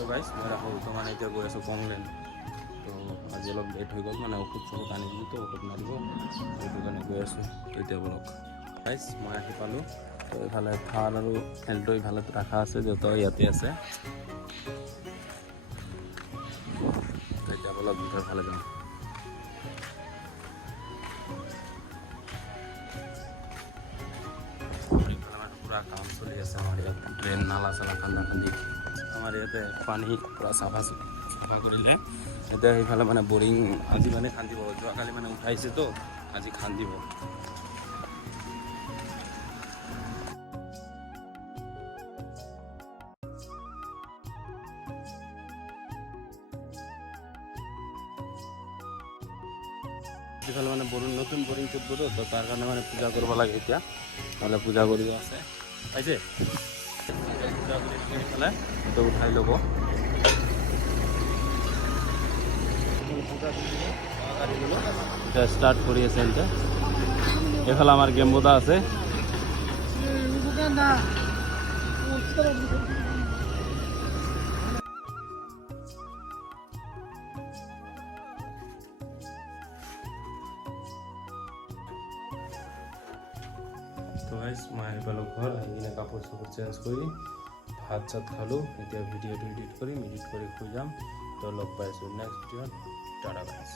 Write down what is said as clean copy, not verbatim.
Hello' guys, মই ৰাহুল। তো মানে এতিয়া গৈ আছোঁ কংলেন। তো আজি অলপ লেট হৈ গ'ল, মানে ঔষধ চৌষধ আনিলোঁ, তো ঔষধ মাৰিব, সেইটো কাৰণে গৈ আছোঁ। তো এতিয়া বলক গাইজ, মই আহি পালোঁ। তো এইফালে থাৰ আৰু এল্টো ইফালে ৰাখা আছে, দেউতা ইয়াতে আছে। তো এতিয়া বলক ভিতৰ ফালে যাওঁ। পুৰা কাম চলি আছে আমাৰ ইয়াত, ড্ৰেইন নালা চালা খান্দা খান্দি। আমাৰ ইয়াতে পানী পূৰা চাফা কৰিলে। এতিয়া সেইফালে মানে বৰিং আজি মানে খান্দিব, যোৱাকালি মানে উঠাইছেতো, আজি খান্দিব। এইফালে মানে নতুন বৰিং ফুটবো, তো তাৰ কাৰণে মানে পূজা কৰিব লাগে এতিয়া, নহ'লে পূজা কৰিব আছে পাইছে। পূজা কৰি সেইফালে তো উঠাই ল'ব। এটা স্টার্ট করি আছে এটা। এখানে আমার গেমবোদা আছে। তো গাইস, মই আহি পালোঁ ঘৰ। আহি কিনে কাপোৰ চাপোৰ চেঞ্জ কৰি ভাত চাত খালোঁ। এতিয়া ভিডিঅ'টো এডিট কৰি শুই যাম। তো লগ পাইছোঁ নেক্সট ভিডিঅ'ত। টাটা গাইস।